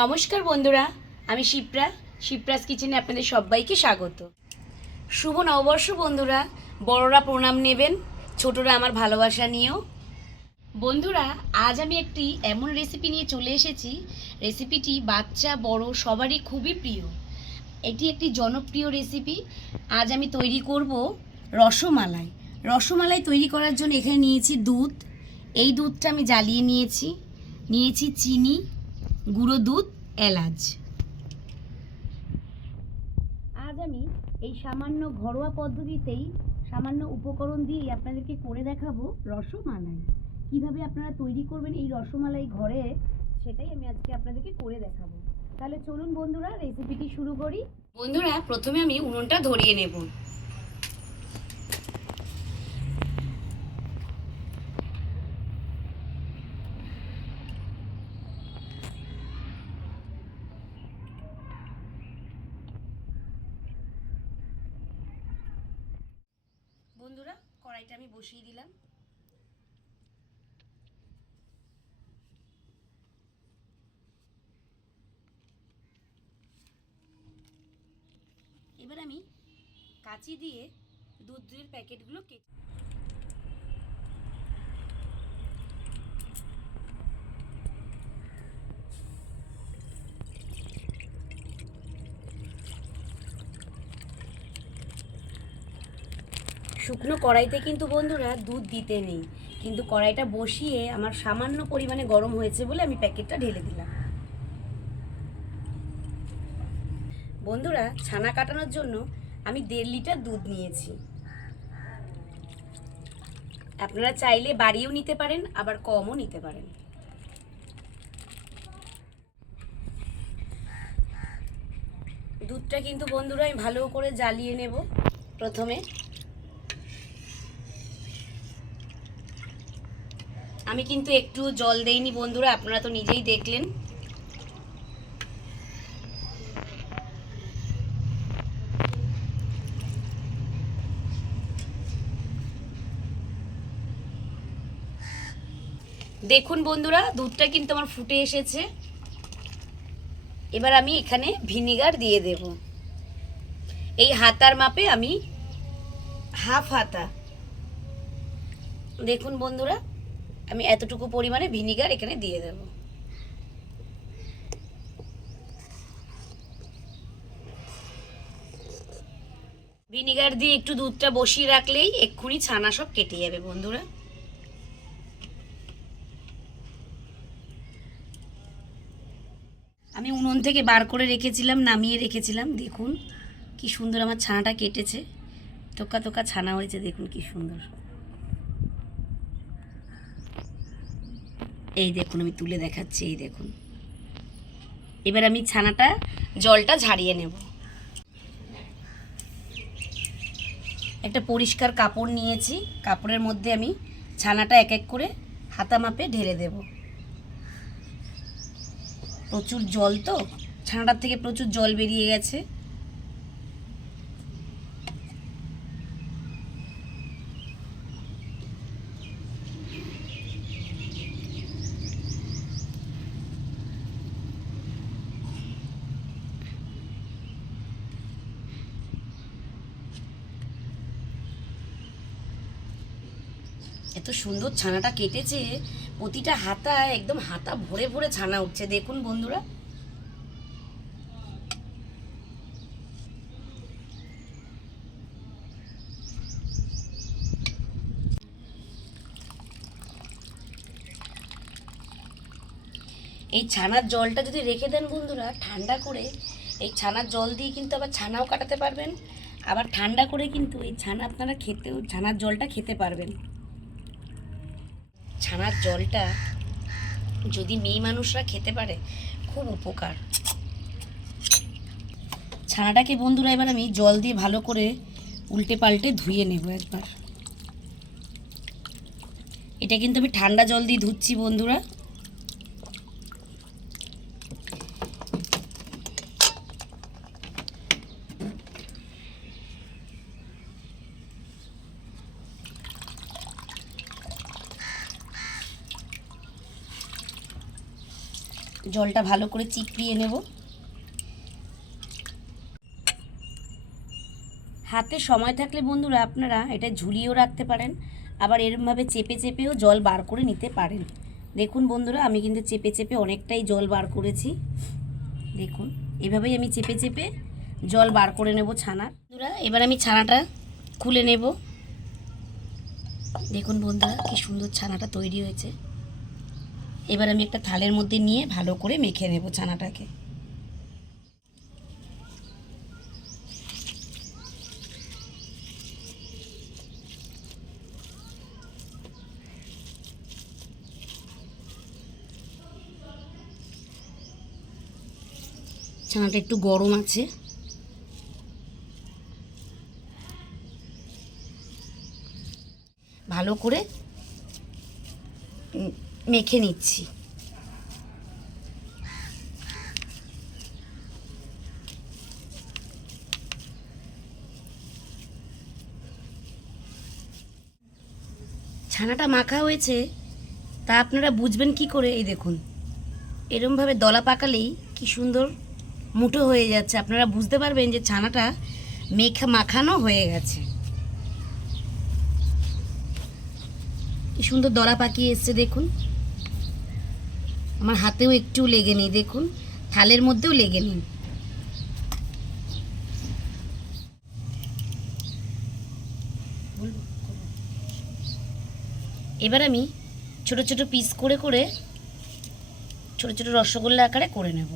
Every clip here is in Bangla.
নমস্কার বন্ধুরা, আমি শিপ্রাস কিচেনে আপনাদের সবাইকে স্বাগত। শুভ নববর্ষ বন্ধুরা। বড়রা প্রণাম নেবেন, ছোটরা আমার ভালোবাসা নিয়েও। বন্ধুরা, আজ আমি একটি এমন রেসিপি নিয়ে চলে এসেছি। রেসিপিটি বাচ্চা বড় সবারই খুবই প্রিয়। এটি একটি জনপ্রিয় রেসিপি। আজ আমি তৈরি করব রসমালাই। রসমালাই তৈরি করার জন্য এখানে নিয়েছি দুধ। এই দুধটা আমি জ্বালিয়ে নিয়েছি চিনি, গুঁড়ো দুধ, এলাচ। আজ আমি এই সামান্য ঘরোয়া পদ্ধতিতেই সামান্য উপকরণ দিয়েই আপনাদেরকে করে দেখাবো রসমালাই। কিভাবে আপনারা তৈরি করবেন এই রসমালাই ঘরে, সেটাই আমি আজকে আপনাদেরকে করে দেখাবো। তাহলে চলুন বন্ধুরা, রেসিপিটি শুরু করি। বন্ধুরা, প্রথমে আমি উনুনটা ধরিয়ে নেব। বন্ধুরা, কড়াইটা আমি বসিয়ে দিলাম। এবার আমি কাঁচি দিয়ে দুধের প্যাকেটগুলো কেটে শুকনো কড়াইতে কিন্তু বন্ধুরা দুধ দিতে নেই, কিন্তু কড়াইটা বসিয়ে আমার সামান্য পরিমাণে গরম হয়েছে বলে আমি প্যাকেটটা ঢেলে দিলাম। বন্ধুরা, ছানা কাটানোর জন্য আমি 1.5 লিটার দুধ নিয়েছি। আপনারা চাইলে বাড়িয়েও নিতে পারেন, আবার কমও নিতে পারেন। দুধটা কিন্তু বন্ধুরা আমি ভালো করে জ্বালিয়ে নেব। প্রথমে আমি কিন্তু একটু জল দেইনি বন্ধুরা, আপনারা তো নিজেই দেখলেন। দেখুন বন্ধুরা, দুধটা কিন্তু আমার ফুটে এসেছে। এবার আমি এখানে ভিনিগার দিয়ে দেব। এই হাতার মাপে আমি হাফ হাতা, দেখুন বন্ধুরা, আমি এতটুকু পরিমাণে ভিনিগার এখানে দিয়ে দেব। ভিনিগার দিয়ে একটু দুধটা বসিয়ে রাখলেই এক্ষুনি ছানা সব কেটে যাবে বন্ধুরা। আমি উনুন থেকে বার করে রেখেছিলাম, নামিয়ে রেখেছিলাম। দেখুন কি সুন্দর আমার ছানাটা কেটেছে, তোকা তোকা ছানা হয়েছে, দেখুন কি সুন্দর। এই দেখুন, আমি তুলে দেখাচ্ছি, এই দেখুন। এবার আমি ছানাটা জলটা ঝারিয়ে নেব। একটা পরিষ্কার কাপড় নিয়েছি, কাপড়ের মধ্যে আমি ছানাটা এক এক করে হাতা মাপে ঢেলে দেব। প্রচুর জল তো, ছানাটার থেকে প্রচুর জল বেরিয়ে গেছে। এত সুন্দর ছানাটা কেটেছে, প্রতিটা হাতা একদম হাতা ভরে ভরে ছানা উঠছে, দেখুন বন্ধুরা। এই ছানার জলটা যদি রেখে দেন বন্ধুরা ঠান্ডা করে, এই ছানার জল দিয়ে কিন্তু আবার ছানাও কাটাতে পারবেন, আবার ঠান্ডা করে কিন্তু এই ছানা আপনারা ছানার জলটা খেতে পারবেন। ছানার জলটা যদি মেয়ে মানুষরা খেতে পারে খুব উপকার। ছানাটাকে বন্ধুরা এবার আমি জল দিয়ে ভালো করে উল্টে পাল্টে ধুয়ে নেব একবার। এটা কিন্তু আমি ঠান্ডা জল দিয়ে ধুচ্ছি বন্ধুরা। জলটা ভালো করে চিপড়িয়ে নেব। হাতে সময় থাকলে বন্ধুরা আপনারা এটা ঝুলিয়েও রাখতে পারেন, আবার এরমভাবে চেপে চেপেও জল বার করে নিতে পারেন। দেখুন বন্ধুরা, আমি কিন্তু চেপে চেপে অনেকটাই জল বার করেছি। দেখুন এভাবেই আমি চেপে চেপে জল বার করে নেব ছানা। বন্ধুরা এবার আমি ছানাটা খুলে নেব। দেখুন বন্ধুরা কি সুন্দর ছানাটা তৈরি হয়েছে। এবার আমি একটা থালের মধ্যে নিয়ে ভালো করে মেখে নেব ছানাটাকে। ছানাটা একটু গরম আছে, ভালো করে মেখে নিচ্ছি। ছানাটা মাখা হয়েছে তা আপনারা বুঝবেন কি করে? এই দেখুন এরমভাবে দলা পাকালেই কি সুন্দর মুঠো হয়ে যাচ্ছে। আপনারা বুঝতে পারবেন যে ছানাটা মাখানো হয়ে গেছে। কি সুন্দর দলা পাকিয়ে এসছে দেখুন। আমার হাতেও একটু লেগে নেই, দেখুন থালের মধ্যেও লেগে নেই। এবার আমি ছোট ছোট পিস করে করে ছোট ছোট রসগোল্লা আকারে করে নেব।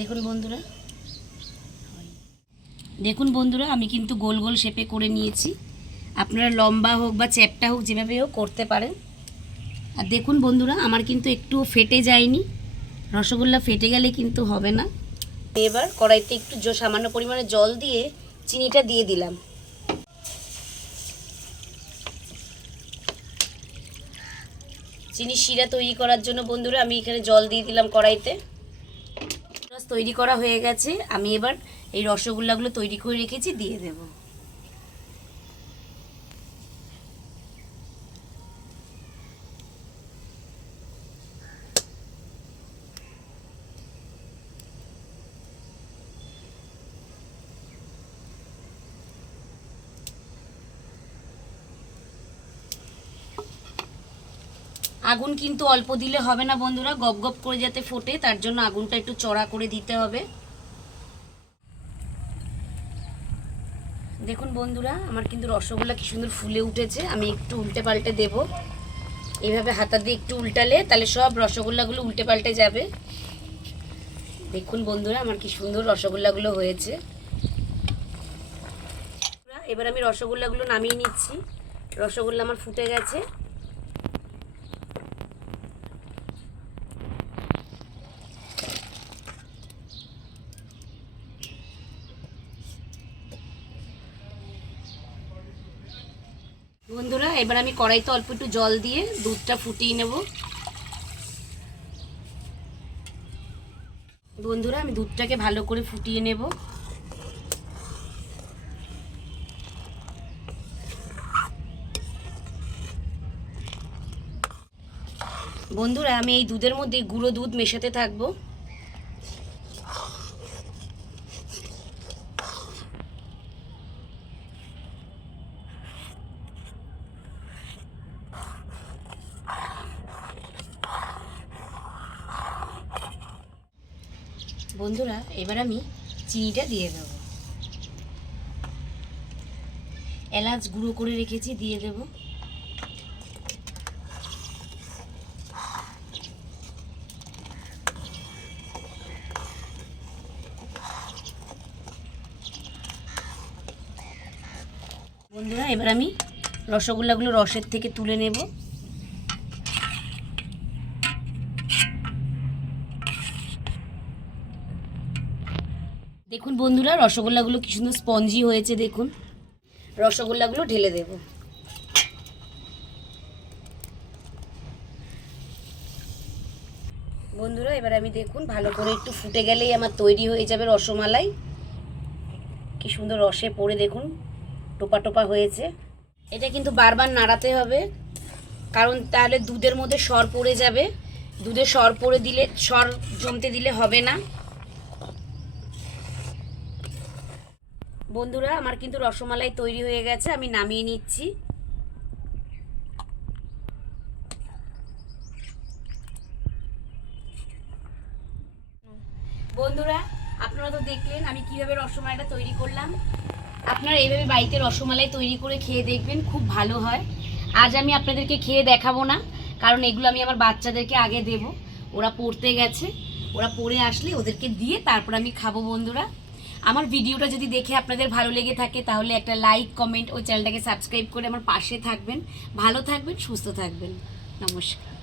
দেখুন বন্ধুরা, দেখুন বন্ধুরা আমি কিন্তু গোল গোল শেপে করে নিয়েছি। আপনারা লম্বা হোক বা চ্যাপ্টা হোক যেভাবে হোক করতে পারেন। আর দেখুন বন্ধুরা আমার কিন্তু একটু ফেটে যায়নি। রসগোল্লা ফেটে গেলে কিন্তু হবে না। এবার কড়াইতে একটু সামান্য পরিমাণে জল দিয়ে চিনিটা দিয়ে দিলাম। চিনি শিরা তৈরি করার জন্য বন্ধুরা আমি এখানে জল দিয়ে দিলাম কড়াইতে। রস তৈরি করা হয়ে গেছে, আমি এবার এই রসগোল্লাগুলো তৈরি করে রেখেছি দিয়ে দেব। আগুন কিন্তু অল্প দিলে হবে না বন্ধুরা, গপ গপ করে যাতে ফোটে তার জন্য আগুনটা একটু চড়া করে দিতে হবে। দেখুন বন্ধুরা আমার কিন্তু রসগোল্লা কি সুন্দর ফুলে উঠেছে। আমি একটু উল্টে পাল্টে দেব। এইভাবে হাতা দিয়ে একটু উল্টালে তাহলে সব রসগোল্লাগুলো উল্টে পাল্টে যাবে। দেখুন বন্ধুরা আমার কি সুন্দর রসগোল্লাগুলো হয়েছে। এবার আমি রসগোল্লাগুলো নামিয়ে নিচ্ছি। রসগোল্লা আমার ফুটে গেছে। বন্ধুরা এবার আমি কড়াইতে অল্প একটু জল দিয়ে দুধটা ফুটিয়ে নেব। বন্ধুরা আমি দুধটাকে ভালো করে ফুটিয়ে নেব। বন্ধুরা আমি এই দুধের মধ্যে গুঁড়ো দুধ মেশাতে থাকবো। বন্ধুরা এবার আমি চিনিটা দিয়ে দেব। এলাচ গুঁড়ো করে রেখেছি দিয়ে দেব। বন্ধুরা এবার আমি রসগোল্লাগুলো রসের থেকে তুলে নেব। দেখুন বন্ধুরা রসগোল্লাগুলো কি সুন্দর স্পঞ্জি হয়েছে। দেখুন রসগোল্লাগুলো ঢেলে দেব। বন্ধুরা এবার আমি দেখুন ভালো করে একটু ফুটে গেলেই আমার তৈরি হয়ে যাবে রসমালাই। কি সুন্দর রসে পড়ে দেখুন টোপা টোপা হয়েছে। এটা কিন্তু বারবার নাড়াতে হবে, কারণ তাহলে দুধের মধ্যে সর পড়ে যাবে। দুধে সর পড়ে দিলে, সর জমতে দিলে হবে না। বন্ধুরা আমার কিন্তু রসমালাই তৈরি হয়ে গেছে, আমি নামিয়ে নিচ্ছি। বন্ধুরা আপনারা তো দেখলেন আমি কিভাবে রসমালাইটা তৈরি করলাম। আপনারা এইভাবে বাড়িতে রসমালাই তৈরি করে খেয়ে দেখবেন, খুব ভালো হয়। আজ আমি আপনাদেরকে খেয়ে দেখাবো না, কারণ এগুলো আমি আমার বাচ্চাদেরকে আগে দেব। ওরা পড়তে গেছে, ওরা পড়ে আসলে ওদেরকে দিয়ে তারপর আমি খাবো। বন্ধুরা আমার ভিডিওটা যদি দেখে আপনাদের ভালো লেগে থাকে তাহলে একটা লাইক, কমেন্ট ও চ্যানেলটাকে সাবস্ক্রাইব করে আমার পাশে থাকবেন। ভালো থাকবেন, সুস্থ থাকবেন। নমস্কার।